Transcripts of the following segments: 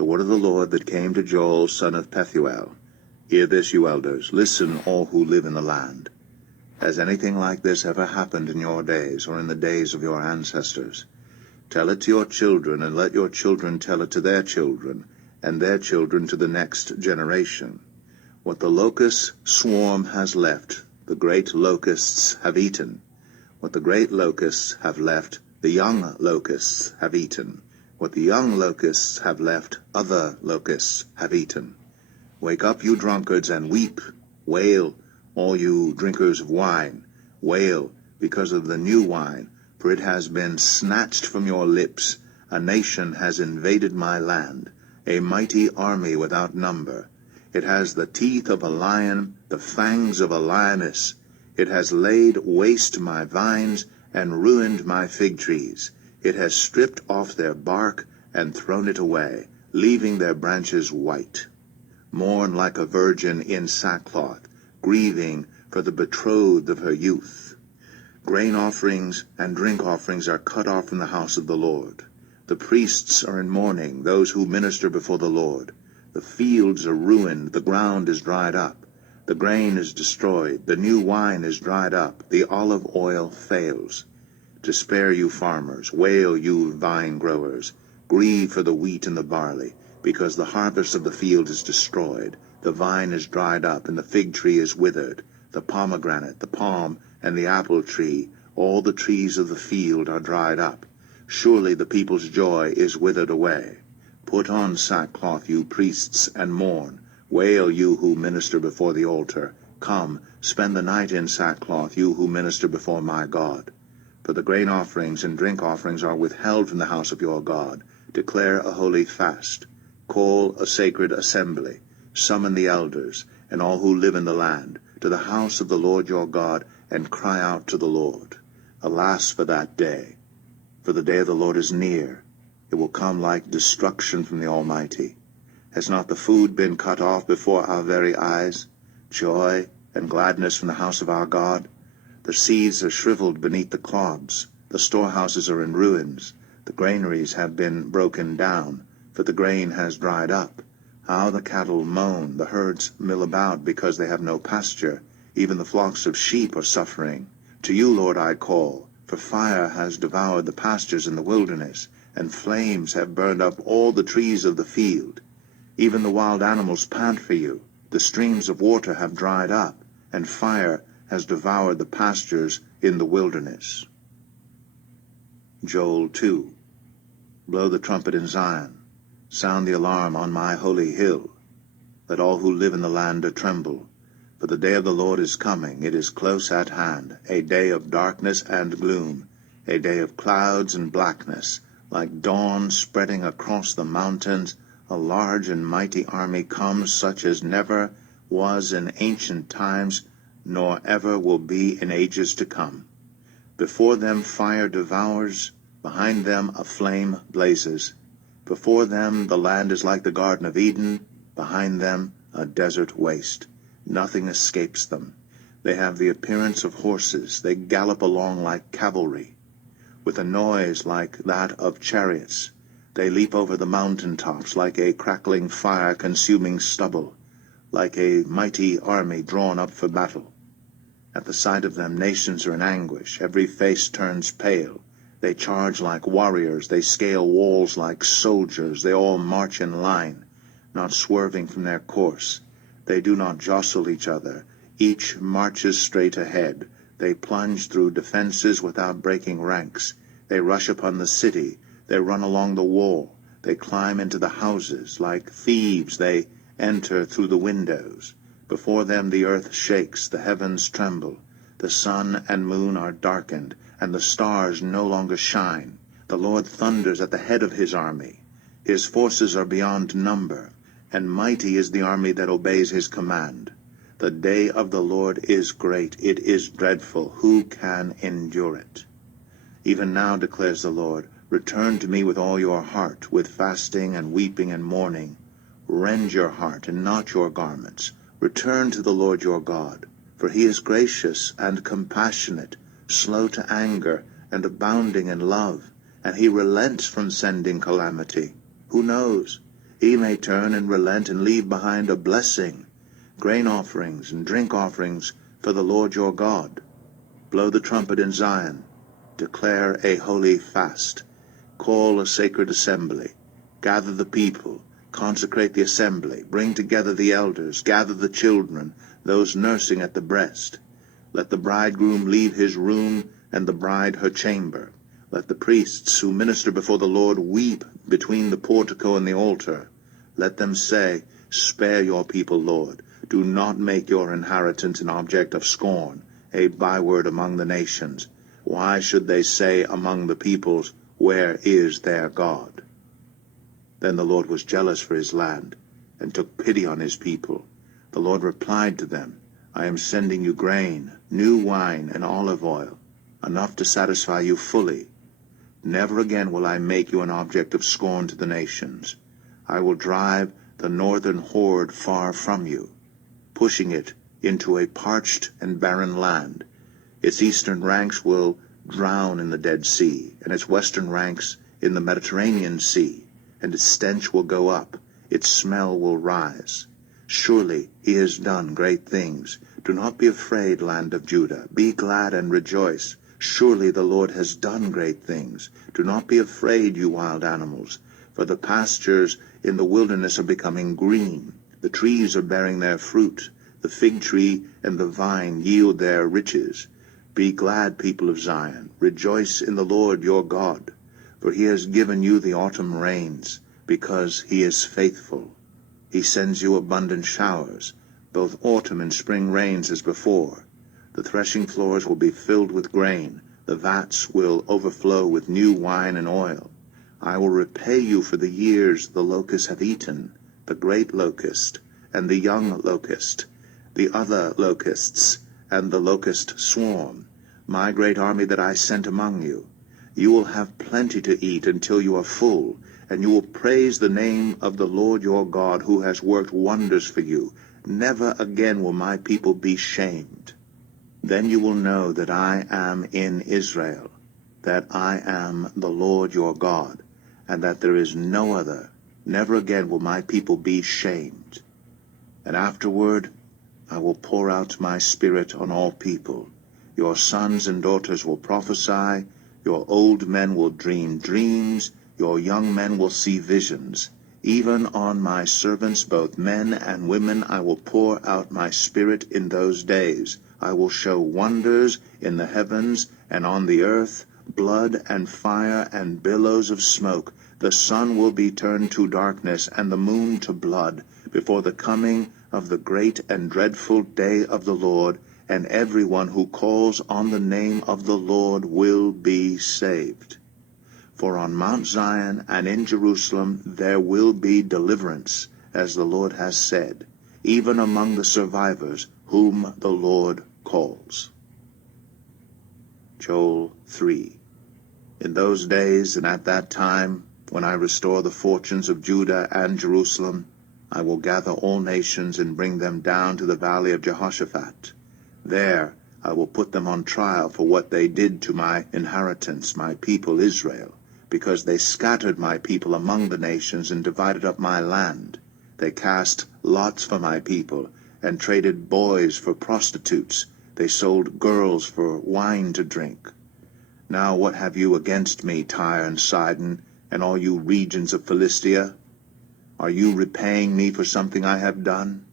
The word of the Lord that came to Joel, son of Pethuel. Hear this, you elders. Listen, all who live in the land. Has anything like this ever happened in your days, or in the days of your ancestors? Tell it to your children, and let your children tell it to their children, and their children to the next generation. What the locust swarm has left, the great locusts have eaten. What the great locusts have left, the young locusts have eaten. What the young locusts have left, other locusts have eaten. Wake up, you drunkards, and weep. Wail, all you drinkers of wine. Wail, because of the new wine, for it has been snatched from your lips. A nation has invaded my land, a mighty army without number. It has the teeth of a lion, the fangs of a lioness. It has laid waste my vines and ruined my fig trees. It has stripped off their bark and thrown it away, leaving their branches white. Mourn like a virgin in sackcloth, grieving for the betrothed of her youth. Grain offerings and drink offerings are cut off from the house of the Lord. The priests are in mourning, those who minister before the Lord. The fields are ruined, the ground is dried up. The grain is destroyed, the new wine is dried up, the olive oil fails. Despair, you farmers, wail, you vine growers. Grieve for the wheat and the barley, because the harvest of the field is destroyed. The vine is dried up, and the fig tree is withered. The pomegranate, the palm, and the apple tree, all the trees of the field are dried up. Surely the people's joy is withered away. Put on sackcloth, you priests, and mourn. Wail, you who minister before the altar. Come, spend the night in sackcloth, you who minister before my God. For the grain offerings and drink offerings are withheld from the house of your God. Declare a holy fast. Call a sacred assembly. Summon the elders, and all who live in the land, to the house of the Lord your God, and cry out to the Lord. Alas for that day! For the day of the Lord is near. It will come like destruction from the Almighty. Has not the food been cut off before our very eyes? Joy and gladness from the house of our God? The seeds are shriveled beneath the clods. The storehouses are in ruins. The granaries have been broken down, for the grain has dried up. How the cattle moan, the herds mill about, because they have no pasture. Even the flocks of sheep are suffering. To you, Lord, I call, for fire has devoured the pastures in the wilderness, and flames have burned up all the trees of the field. Even the wild animals pant for you. The streams of water have dried up, and fire has devoured the pastures in the wilderness. Joel 2. Blow the trumpet in Zion. Sound the alarm on my holy hill. Let all who live in the land tremble. For the day of the Lord is coming, it is close at hand, a day of darkness and gloom, a day of clouds and blackness, like dawn spreading across the mountains. A large and mighty army comes, such as never was in ancient times, nor ever will be in ages to come. Before them fire devours, behind them a flame blazes. Before them the land is like the Garden of Eden, behind them a desert waste. Nothing escapes them. They have the appearance of horses. They gallop along like cavalry, with a noise like that of chariots. They leap over the mountain tops like a crackling fire consuming stubble, like a mighty army drawn up for battle. At the sight of them nations are in anguish. Every face turns pale. They charge like warriors. They scale walls like soldiers. They all march in line, not swerving from their course. They do not jostle each other. Each marches straight ahead. They plunge through defenses without breaking ranks. They rush upon the city. They run along the wall. They climb into the houses. Like thieves, they enter through the windows. Before them the earth shakes, the heavens tremble. The sun and moon are darkened, and the stars no longer shine. The Lord thunders at the head of his army. His forces are beyond number, and mighty is the army that obeys his command. The day of the Lord is great, it is dreadful. Who can endure it? Even now, declares the Lord, return to me with all your heart, with fasting and weeping and mourning. Rend your heart and not your garments. Return to the Lord your God, for he is gracious and compassionate, slow to anger and abounding in love, and he relents from sending calamity. Who knows? he may turn and relent and leave behind a blessing, grain offerings and drink offerings for the Lord your God. Blow the trumpet in Zion, declare a holy fast, call a sacred assembly, gather the people, consecrate the assembly, bring together the elders, gather the children, those nursing at the breast. Let the bridegroom leave his room, and the bride her chamber. Let the priests who minister before the Lord weep between the portico and the altar. Let them say, Spare your people, Lord. Do not make your inheritance an object of scorn, a byword among the nations. Why should they say among the peoples, Where is their God? Then the Lord was jealous for his land, and took pity on his people. The Lord replied to them, I am sending you grain, new wine, and olive oil, enough to satisfy you fully. Never again will I make you an object of scorn to the nations. I will drive the northern horde far from you, pushing it into a parched and barren land. Its eastern ranks will drown in the Dead Sea, and its western ranks in the Mediterranean Sea, and its stench will go up, its smell will rise. Surely he has done great things. Do not be afraid, land of Judah. Be glad and rejoice. Surely the Lord has done great things. Do not be afraid, you wild animals, for the pastures in the wilderness are becoming green. The trees are bearing their fruit. The fig tree and the vine yield their riches. Be glad, people of Zion. Rejoice in the Lord your God, for he has given you the autumn rains, because he is faithful. He sends you abundant showers, both autumn and spring rains as before. The threshing floors will be filled with grain. The vats will overflow with new wine and oil. I will repay you for the years the locusts have eaten, the great locust, and the young locust, the other locusts, and the locust swarm, my great army that I sent among you. You will have plenty to eat until you are full, and you will praise the name of the Lord your God, who has worked wonders for you. Never again will my people be shamed. Then you will know that I am in Israel, that I am the Lord your God, and that there is no other. Never again will my people be shamed. And afterward I will pour out my spirit on all people. Your sons and daughters will prophesy, your old men will dream dreams, your young men will see visions. Even on my servants, both men and women, I will pour out my spirit in those days. I will show wonders in the heavens and on the earth, blood and fire and billows of smoke. The sun will be turned to darkness and the moon to blood before the coming of the great and dreadful day of the Lord, and everyone who calls on the name of the Lord will be saved. For on Mount Zion and in Jerusalem there will be deliverance, as the Lord has said, even among the survivors whom the Lord calls. Joel 3. In those days and at that time, when I restore the fortunes of Judah and Jerusalem, I will gather all nations and bring them down to the valley of Jehoshaphat. There I will put them on trial for what they did to my inheritance, my people Israel, because they scattered my people among the nations and divided up my land. They cast lots for my people, and traded boys for prostitutes. They sold girls for wine to drink. Now what have you against me, Tyre and Sidon, and all you regions of Philistia? Are you repaying me for something I have done?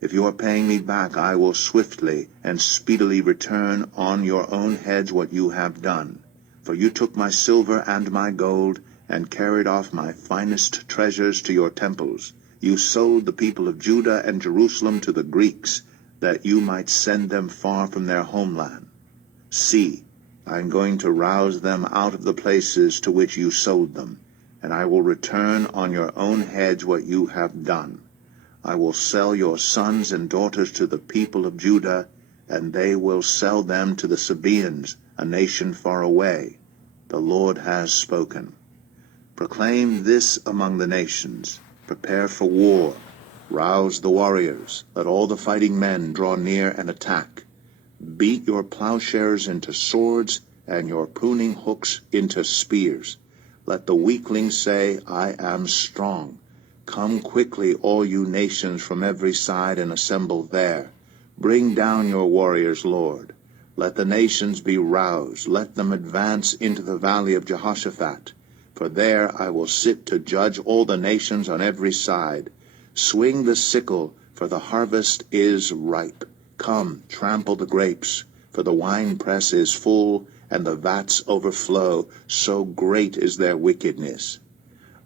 If you are paying me back, I will swiftly and speedily return on your own heads what you have done. For you took my silver and my gold, and carried off my finest treasures to your temples. You sold the people of Judah and Jerusalem to the Greeks, that you might send them far from their homeland. See, I am going to rouse them out of the places to which you sold them, and I will return on your own heads what you have done. I will sell your sons and daughters to the people of Judah, and they will sell them to the Sabaeans, a nation far away. The Lord has spoken. Proclaim this among the nations. Prepare for war. Rouse the warriors. Let all the fighting men draw near and attack. Beat your plowshares into swords, and your pruning hooks into spears. Let the weakling say, I am strong. Come quickly, all you nations from every side, and assemble there. Bring down your warriors, Lord. Let the nations be roused. Let them advance into the valley of Jehoshaphat. For there I will sit to judge all the nations on every side. Swing the sickle, for the harvest is ripe. Come, trample the grapes, for the winepress is full, and the vats overflow, so great is their wickedness.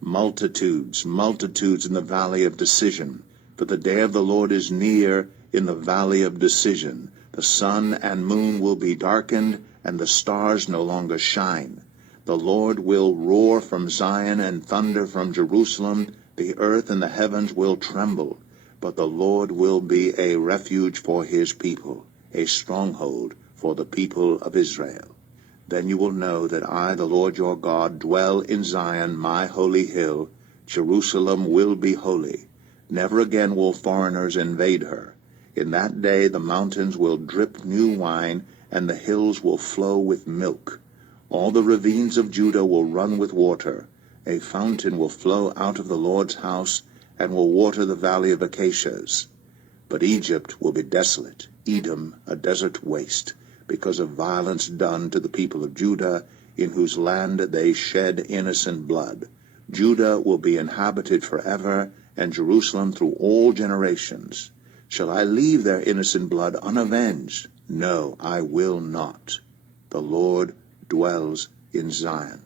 Multitudes, multitudes in the valley of decision, for the day of the Lord is near in the valley of decision. The sun and moon will be darkened, and the stars no longer shine. The Lord will roar from Zion and thunder from Jerusalem. The earth and the heavens will tremble. But the Lord will be a refuge for his people, a stronghold for the people of Israel. Then you will know that I, the Lord your God, dwell in Zion, my holy hill. Jerusalem will be holy. Never again will foreigners invade her. In that day the mountains will drip new wine, and the hills will flow with milk. All the ravines of Judah will run with water. A fountain will flow out of the Lord's house, and will water the valley of acacias. But Egypt will be desolate, Edom a desert waste, because of violence done to the people of Judah, in whose land they shed innocent blood. Judah will be inhabited forever, and Jerusalem through all generations. Shall I leave their innocent blood unavenged? No, I will not. The Lord dwells in Zion.